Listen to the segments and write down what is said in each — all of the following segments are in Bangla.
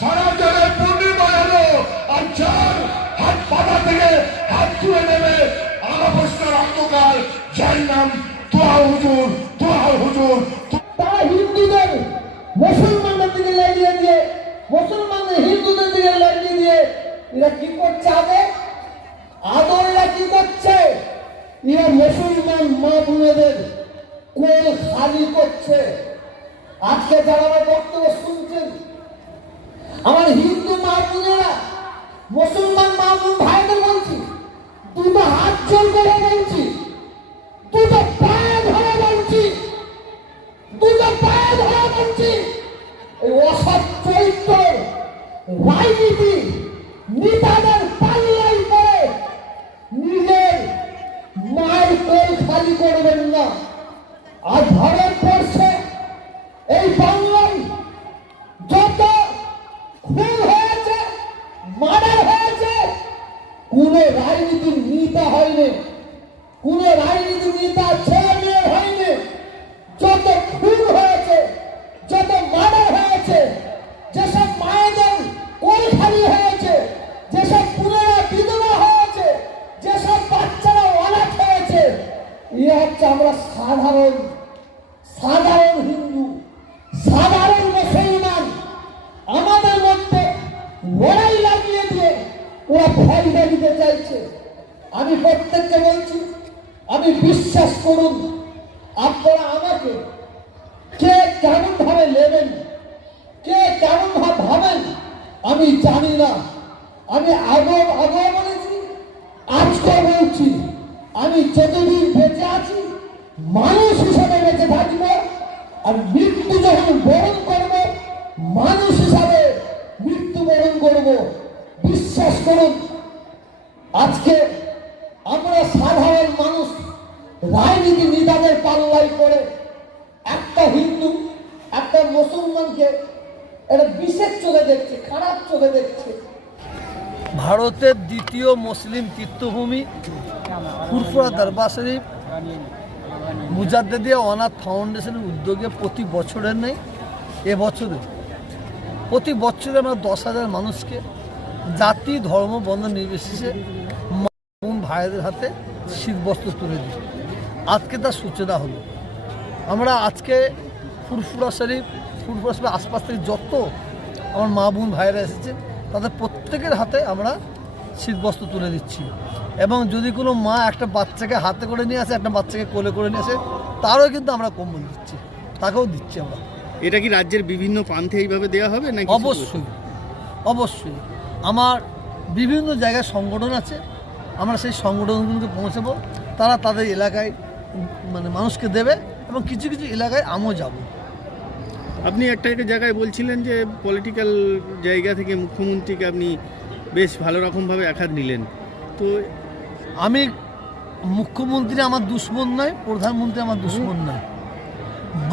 সারা জলে পূর্ণিমা এলো, আর চার হাত পাতা থেকে হাত তুলে নেবে অবস্থার অন্ধকার, যার নাম তোয়া হুজুর, তোয়া হুজুর। তারা হিন্দুদের মুসলমানদের দিকে লাগিয়ে দিয়ে, মুসলমানদের হিন্দুদের দিকে লাগিয়ে দিয়ে এরা কি করছে? আদর এরা কি করছে? এরা মুসলমান মা বোনেদের কোল খালি করছে। আজকে যারা আমার বক্তব্য শুনছেন, আমার হিন্দু মা বোনেরা, মুসলমান মা বোন ভাইদের বলছি, দুটো হাত জোর করে বলছি, দুটো পায়ে ধরে বলছি, দুটো পায়ে ধরে বলছি, এই অসৎ চরিত্র রাজনীতি নেতাদের পাল্লাই করে নিজের মায়ের কোল খালি করবেন না। আর ভারতবর্ষে এই বাংলায় যত খুন হয়েছে, মার্ডার হয়েছে, কোন রাজনীতির নেতা হয়নি, কোন রাজনীতির নেতা ছেলে মেয়ে হয়নি। যত খুন হয়েছে, যত মার্ডার হয়েছে, যেসব মায়েদের কোল খালি হয়েছে, যেসব পুনেরা বিধবা হয়েছে, যেসব বাচ্চারা অনাথ হয়েছে, ইয়ে হচ্ছে আমরা সাধারণ সাধারণ হিন্দু, সাধারণ মুসলমান। আমাদের মধ্যে লড়াই লাগিয়ে দিয়ে ওরা ভয় দিতে চাইছে। আমি প্রত্যেককে বলছি, আমি বিশ্বাস করুন, আপনারা আমাকে কে কেমন ভাবে নেবেন, কে কেমন ভাবে ভাবেন আমি জানি না। আমি আগেও বলেছি, আজকে বলছি, আমি যতদিন বেঁচে আছি মানুষ হিসাবে বেঁচে থাকবো, আর মৃত্যু যখন বরণ করব মানুষ হিসাবে মৃত্যুবরণ করব। বিশ্বাস করুন, আজকে আমরা সাধারণ মানুষ রাজনীতি নেতাদের পাল্লাই করে একটা হিন্দু একটা মুসলমানকে একটা বিশেষ চোখে দেখছে, খারাপ চোখে দেখছে। ভারতের দ্বিতীয় মুসলিম তীর্থভূমি ফুরফুরা দরবার শরীফ মুজাদ্দেদিয়া অনাথ ফাউন্ডেশনের উদ্যোগে প্রতি বছরের নেই, এবছরে প্রতি বছরে আমরা 10,000 মানুষকে জাতি ধর্ম বর্ণ নির্বিশেষে মা বোন ভাইদের হাতে শীতবস্ত্র তুলে দিই। আজকে তার সূচনা হলো। আমরা আজকে ফুরফুরা শরীফ আশপাশ থেকে যত আমার মা বোন ভাইরা এসেছে তাদের প্রত্যেকের হাতে আমরা শীতবস্ত্র তুলে দিচ্ছি। এবং যদি কোনো মা একটা বাচ্চাকে হাতে করে নিয়ে আসে, একটা বাচ্চাকে কোলে করে নিয়ে আসে, তারও কিন্তু আমরা কম্বল দিচ্ছি, তাকেও দিচ্ছি আমরা। এটা কি রাজ্যের বিভিন্ন প্রান্তে এইভাবে দেওয়া হবে নাকি? অবশ্যই অবশ্যই আমার বিভিন্ন জায়গায় সংগঠন আছে, আমরা সেই সংগঠনগুলোকে পৌঁছাবো, তারা তাদের এলাকায় মানে মানুষকে দেবে, এবং কিছু কিছু এলাকায় আমিও যাব। আপনি একটা জায়গায় বলছিলেন যে পলিটিক্যাল জায়গা থেকে মুখ্যমন্ত্রীকে আপনি বেশ ভালো রকমভাবে আঘাত নিলেন। তো আমি মুখ্যমন্ত্রী আমার দুশ্মন নয়, প্রধানমন্ত্রী আমার দুশ্মন নয়।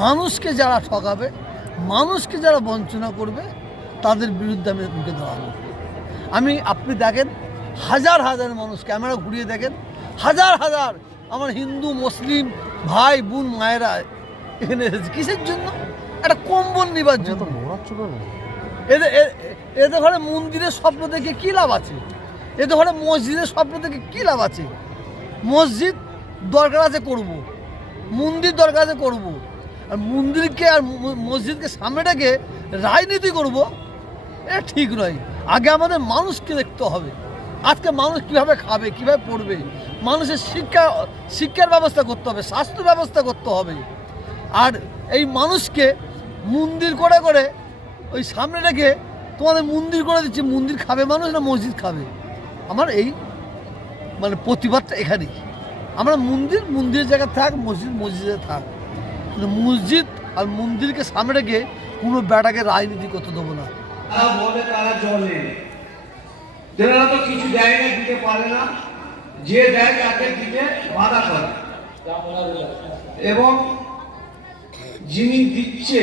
মানুষকে যারা ঠকাবে, মানুষকে যারা বঞ্চনা করবে, তাদের বিরুদ্ধে আমি মুখে দাঁড়াবো। আপনি দেখেন হাজার হাজার মানুষ, ক্যামেরা ঘুরিয়ে দেখেন, হাজার হাজার আমার হিন্দু মুসলিম ভাই বোন মায়েরা এখানে এসেছে কিসের জন্য? একটা কম্বল নিবার জন্য। এদের ঘরে মন্দিরের স্বপ্ন দেখে কী লাভ আছে? এদের ঘরে মসজিদের স্বপ্ন দেখে কী লাভ আছে? মসজিদ দরকার আছে করব, মন্দির দরকার আছে করব, আর মন্দিরকে আর মসজিদকে সামনে রেখে রাজনীতি করব, এটা ঠিক নয়। আগে আমাদের মানুষকে দেখতে হবে। আজকে মানুষ কিভাবে খাবে, কিভাবে পড়বে, মানুষের শিক্ষার ব্যবস্থা করতে হবে, স্বাস্থ্য ব্যবস্থা করতে হবে। আর এই মানুষকে মন্দির করে করে ওই সামনে রেখে তোমাদের মন্দির করে দিচ্ছে, মন্দির খাবে মানুষ না মসজিদ খাবে? আমার এই মানে প্রতিবাদটা এখানেই। আমরা মন্দিরের জায়গায় থাক, মসজিদে থাক, কিন্তু মসজিদ আর মন্দিরকে সামনে রেখে কোনো বেটাকে রাজনীতি করতে দেবো না। বলে তারা জলে তেনারা তো কিছু জায়গা দিতে পারে না, যে দেয় তাকে দিতে বাধা করে, এবং যিনি দিচ্ছে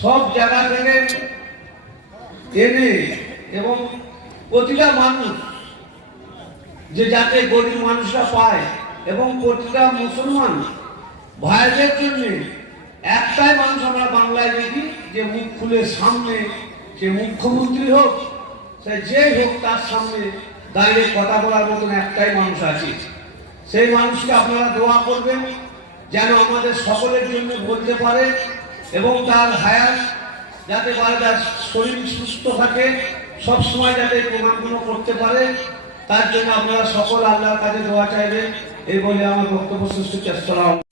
সব জায়গা থেকে এনে, এবং প্রতিটা মানুষ যে যাতে গরিব মানুষরা পায়, এবং প্রতিটা মুসলমান ভাইদের জন্য একটাই মানুষ আমরা বাংলায় দেখি যে মুখ খুলে সামনে সে মুখ্যমন্ত্রী হোক, সে যে হোক, তার সামনে দাঁড়িয়ে কথা বলার মতন একটাই মানুষ আছে। সেই মানুষকে আপনারা দোয়া করবেন যেন আমাদের সকলের জন্য বলতে পারে এবং তার হায়াত যাতে পারে, তার শরীর সুস্থ থাকে, সবসময় যাতে প্রোগ্রামগুলো করতে পারে, তার জন্য আপনারা সকল আল্লাহর কাছে দোয়া চাইবেন। এই বলে আমার বক্তব্য শেষ করছি। আসসালাম।